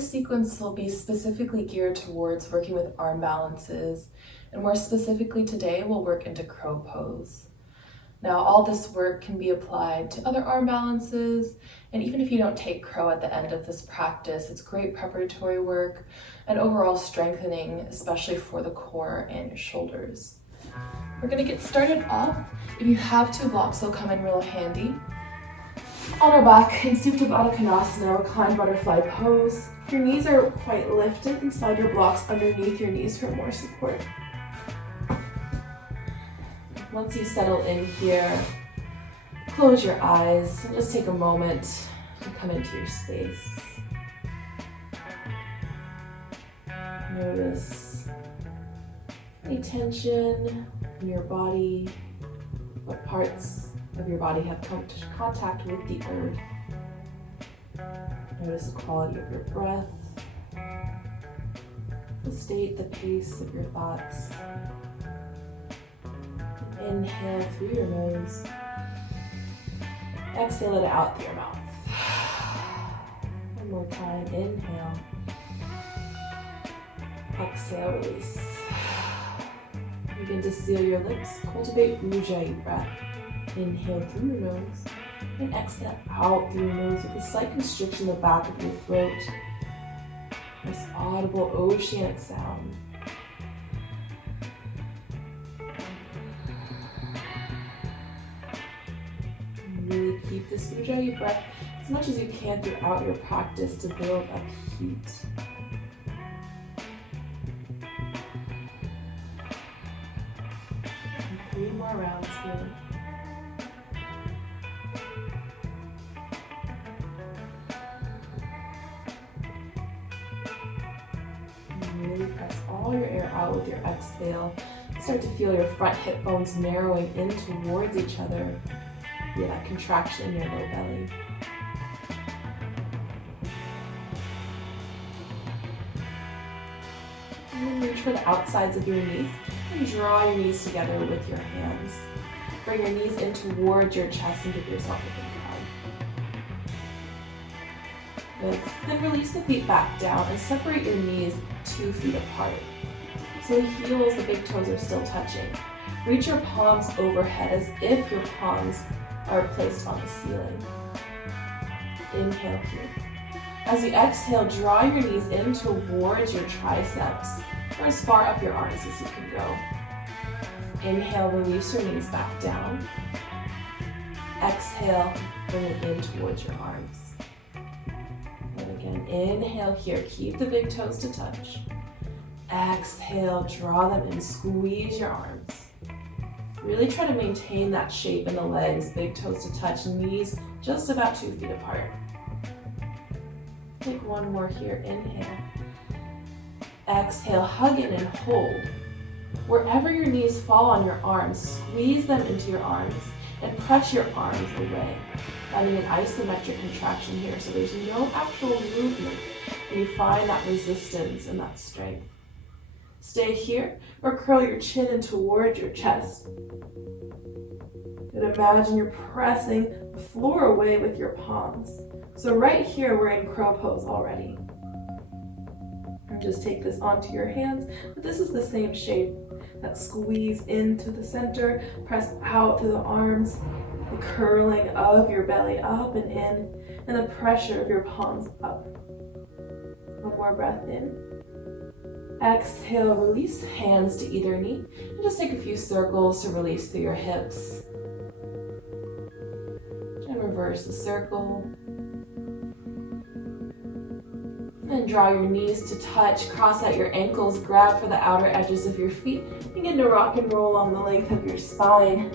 this sequence will be specifically geared towards working with arm balances, and more specifically today, we'll work into crow pose. Now, all this work can be applied to other arm balances, and even if you don't take crow at the end of this practice, it's great preparatory work and overall strengthening, especially for the core and your shoulders. We're gonna get started off. If you have 2 blocks, they'll come in real handy. On our back in Supta Baddha Konasana, reclined butterfly pose. Your knees are quite lifted and slide your blocks underneath your knees for more support. Once you settle in here, close your eyes and just take a moment to come into your space. Notice any tension in your body, what parts of your body have come to contact with the earth. Notice the quality of your breath, the state, the pace of your thoughts. Inhale through your nose. Exhale it out through your mouth. One more time. Inhale. Exhale, release. Begin to seal your lips. Cultivate Ujjayi breath. Inhale through your nose and exhale out through your nose with a slight constriction in the back of your throat. This audible oceanic sound. And really keep this Ujjayi breath as much as you can throughout your practice to build up heat. And 3 more rounds here. Really press all your air out with your exhale. Start to feel your front hip bones narrowing in towards each other. Feel that contraction in your low belly. And then reach for the outsides of your knees and draw your knees together with your hands. Bring your knees in towards your chest and give yourself a big hug. Good. Then release the feet back down and separate your knees 2 feet apart. So the heels, the big toes are still touching. Reach your palms overhead as if your palms are placed on the ceiling. Inhale here. As you exhale, draw your knees in towards your triceps or as far up your arms as you can go. Inhale, release your knees back down. Exhale, bring it in towards your arms. Again, inhale here, keep the big toes to touch. Exhale, draw them in, squeeze your arms. Really try to maintain that shape in the legs, big toes to touch, knees just about 2 feet apart. Take 1 more here, inhale. Exhale, hug in and hold. Wherever your knees fall on your arms, squeeze them into your arms and press your arms away. Finding an isometric contraction here, so there's no actual movement, and you find that resistance and that strength. Stay here, or curl your chin in towards your chest. And imagine you're pressing the floor away with your palms. So right here, we're in crow pose already. And just take this onto your hands, but this is the same shape. That squeeze into the center, press out through the arms, the curling of your belly up and in, and the pressure of your palms up. 1 more breath in. Exhale, release hands to either knee, and just take a few circles to release through your hips. And reverse the circle. And draw your knees to touch, cross out your ankles, grab for the outer edges of your feet, begin to rock and roll along the length of your spine.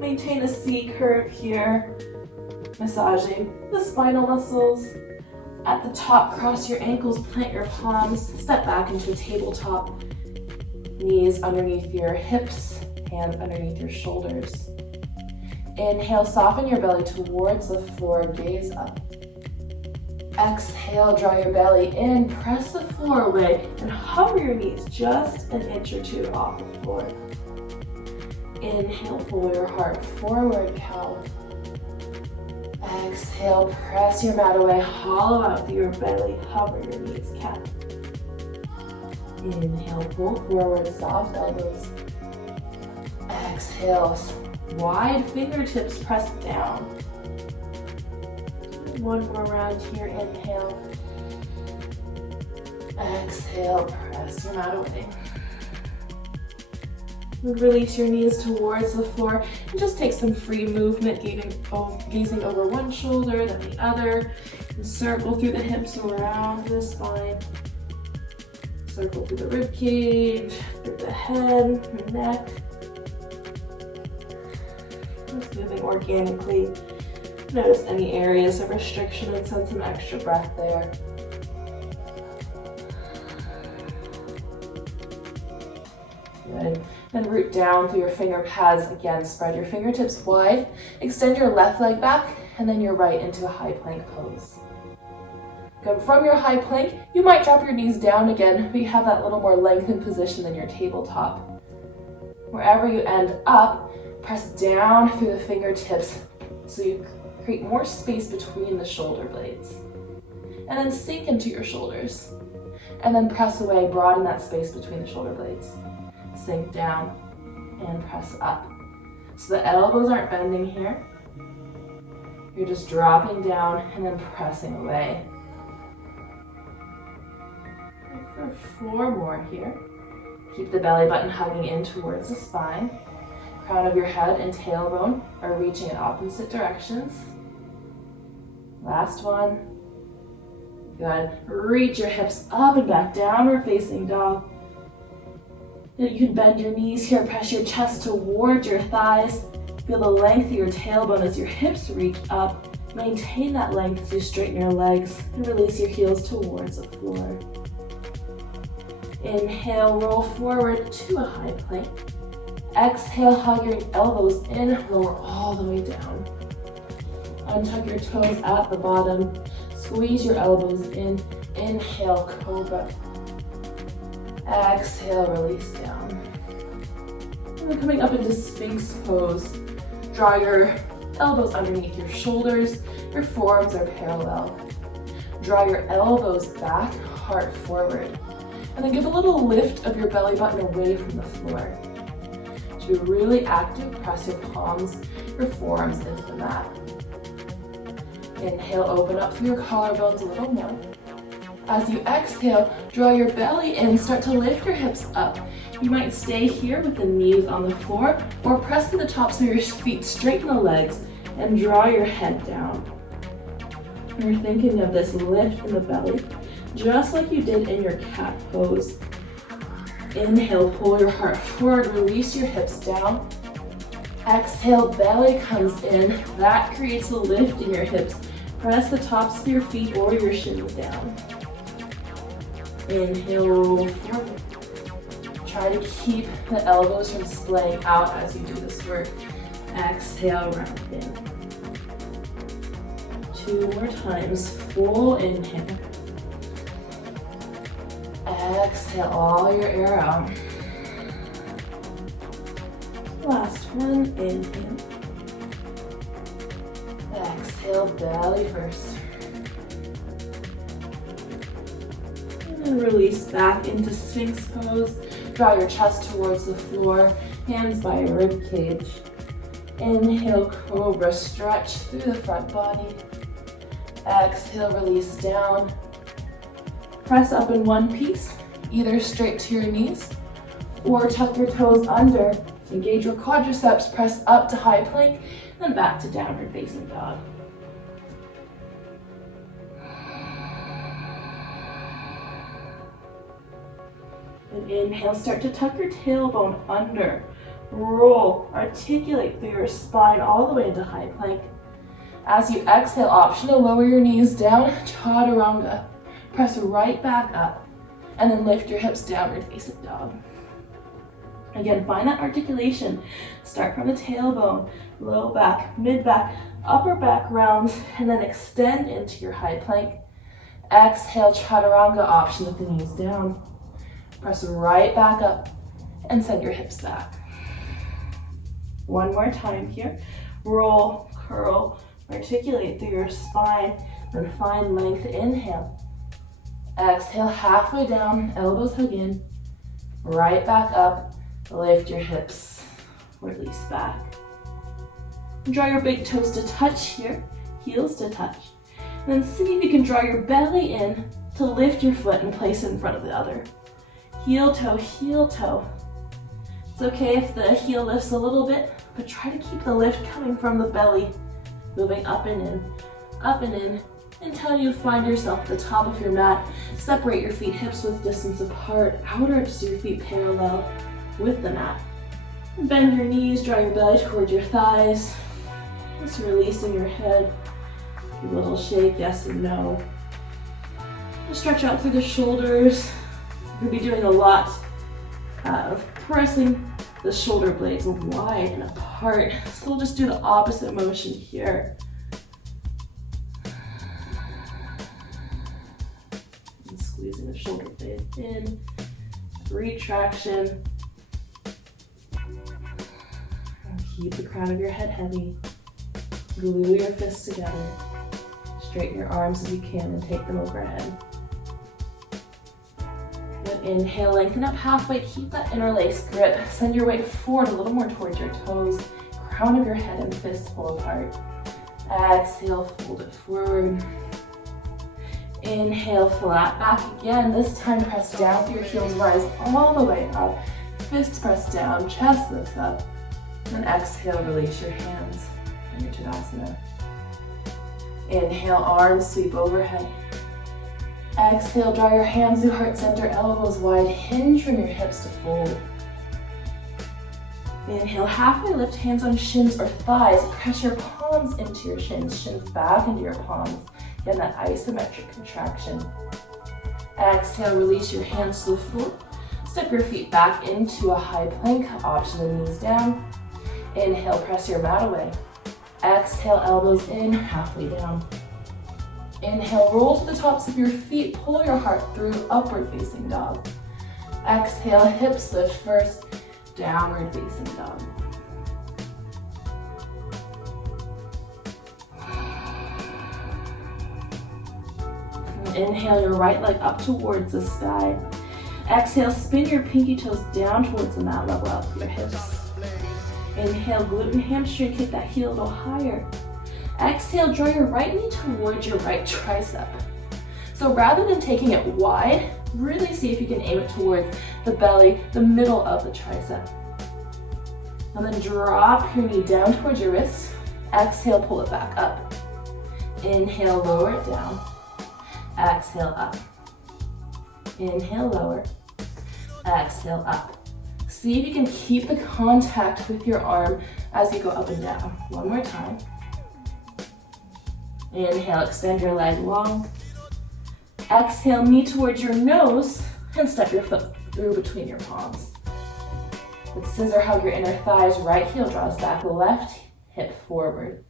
Maintain a C curve here, massaging the spinal muscles. At the top, cross your ankles, plant your palms, step back into a tabletop. Knees underneath your hips, hands underneath your shoulders. Inhale, soften your belly towards the floor, gaze up. Exhale, draw your belly in, press the floor away, and hover your knees just an inch or 2 off the floor. Inhale, pull your heart forward, cow. Exhale, press your mat away, hollow out through your belly, hover your knees, cat. Inhale, pull forward, soft elbows. Exhale, wide fingertips press down. One more round here, inhale. Exhale, press your mat away. Release your knees towards the floor and just take some free movement, gazing over one shoulder, then the other. And circle through the hips around the spine. Circle through the rib cage, through the head, the neck. Just moving organically. Notice any areas of restriction and send some extra breath there. Good. Then root down through your finger pads. Again, spread your fingertips wide. Extend your left leg back and then your right into a high plank pose. Good. From your high plank, you might drop your knees down again, but you have that little more lengthened position than your tabletop. Wherever you end up, press down through the fingertips so you create more space between the shoulder blades. And then sink into your shoulders. And then press away, broaden that space between the shoulder blades. Sink down and press up. So the elbows aren't bending here. You're just dropping down and then pressing away. And for 4 more here. Keep the belly button hugging in towards the spine. Crown of your head and tailbone are reaching in opposite directions. Last one. Good. Reach your hips up and back, downward facing dog. You can bend your knees here, press your chest towards your thighs. Feel the length of your tailbone as your hips reach up. Maintain that length as you straighten your legs and release your heels towards the floor. Inhale, roll forward to a high plank. Exhale, hug your elbows in, lower all the way down. Untuck your toes at the bottom. Squeeze your elbows in. Inhale, cobra. Exhale, release down. And then coming up into Sphinx pose. Draw your elbows underneath your shoulders. Your forearms are parallel. Draw your elbows back, heart forward. And then give a little lift of your belly button away from the floor. To be really active, press your palms, your forearms into the mat. Inhale, open up through your collarbones a little more. As you exhale, draw your belly in, start to lift your hips up. You might stay here with the knees on the floor or press to the tops of your feet, straighten the legs, and draw your head down. You're thinking of this lift in the belly, just like you did in your cat pose. Inhale, pull your heart forward, release your hips down. Exhale, belly comes in. That creates a lift in your hips. Press the tops of your feet or your shins down. Inhale, roll forward. Try to keep the elbows from splaying out as you do this work. Exhale, round in. 2 more times, full inhale. Exhale all your air out. Last one, inhale. Exhale, belly first. And then release back into Sphinx pose. Draw your chest towards the floor, hands by your rib cage. Inhale, cobra, stretch through the front body. Exhale, release down. Press up in one piece, either straight to your knees or tuck your toes under. Engage your quadriceps, press up to high plank, then back to downward facing dog. And inhale, start to tuck your tailbone under. Roll, articulate through your spine all the way into high plank. As you exhale, option to lower your knees down, chaturanga. Press right back up, and then lift your hips downward facing dog. Again, find that articulation. Start from the tailbone, low back, mid back, upper back rounds, and then extend into your high plank. Exhale, chaturanga, option with the knees down. Press right back up, and send your hips back. One more time here. Roll, curl, Articulate through your spine, then find length. Inhale. Exhale, halfway down, elbows hug in. Right back up, lift your hips, release back. Draw your big toes to touch here, heels to touch. Then see if you can draw your belly in to lift your foot and place it in front of the other. Heel toe, heel toe. It's okay if the heel lifts a little bit, but try to keep the lift coming from the belly, moving up and in, until you find yourself at the top of your mat. Separate your feet hips width distance apart, outer edges of your feet parallel with the mat. Bend your knees, draw your belly toward your thighs. Just releasing your head. Give a little shake, yes and no. Stretch out through the shoulders. You'll be doing a lot of pressing the shoulder blades wide and apart. So we'll just do the opposite motion here. And squeezing the shoulder blade in. Retraction. And keep the crown of your head heavy. Glue your fists together. Straighten your arms as you can and take them overhead. Good. Inhale, lengthen up halfway. Keep that interlace grip. Send your weight forward a little more towards your toes. Crown of your head and fists pull apart. Exhale, fold it forward. Inhale, flat back again. This time press down through your heels, rise all the way up. Fists press down, chest lifts up. Then exhale, release your hands. Your Tadasana. Inhale, arms sweep overhead. Exhale, draw your hands to heart center, elbows wide, hinge from your hips to fold. Inhale, halfway lift, hands on shins or thighs. Press your palms into your shins back into your palms. Again, that isometric contraction. Exhale, release your hands to the floor. Step your feet back into a high plank, option the knees down. Inhale, press your mat away. Exhale, elbows in, halfway down. Inhale, roll to the tops of your feet, pull your heart through, upward facing dog. Exhale, hips lift first, downward facing dog. Inhale your right leg up towards the sky. Exhale, spin your pinky toes down towards the mat, level out your hips. Inhale, glute and hamstring, kick that heel a little higher. Exhale, draw your right knee towards your right tricep. So rather than taking it wide, really see if you can aim it towards the belly, the middle of the tricep. And then drop your knee down towards your wrist. Exhale, pull it back up. Inhale, lower it down. Exhale, up. Inhale, lower. Exhale, up. See if you can keep the contact with your arm as you go up and down. One more time. Inhale, extend your leg long. Exhale, knee towards your nose and step your foot through between your palms. With scissor hug your inner thighs, right heel draws back, left hip forward.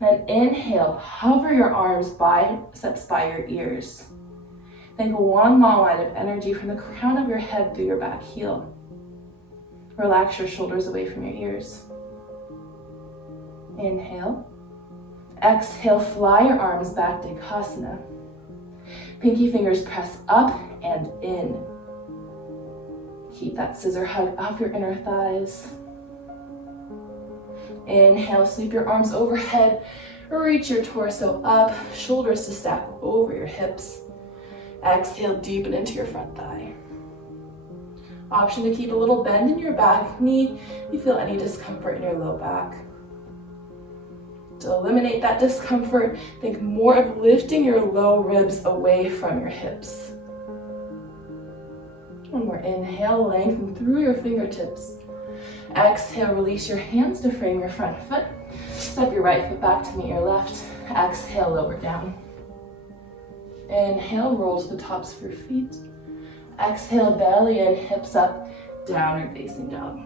Then inhale, hover your arms biceps by your ears. Think one long line of energy from the crown of your head through your back heel. Relax your shoulders away from your ears. Inhale. Exhale, fly your arms back to Dekasana. Pinky fingers press up and in. Keep that scissor hug off your inner thighs. Inhale, sweep your arms overhead. Reach your torso up, shoulders to stack over your hips. Exhale, deepen into your front thigh. Option to keep a little bend in your back knee if you feel any discomfort in your low back. To eliminate that discomfort, think more of lifting your low ribs away from your hips. One more inhale, lengthen through your fingertips. Exhale, release your hands to frame your front foot. Step your right foot back to meet your left. Exhale, lower down. Inhale, roll to the tops of your feet. Exhale, belly in, hips up, downward facing dog.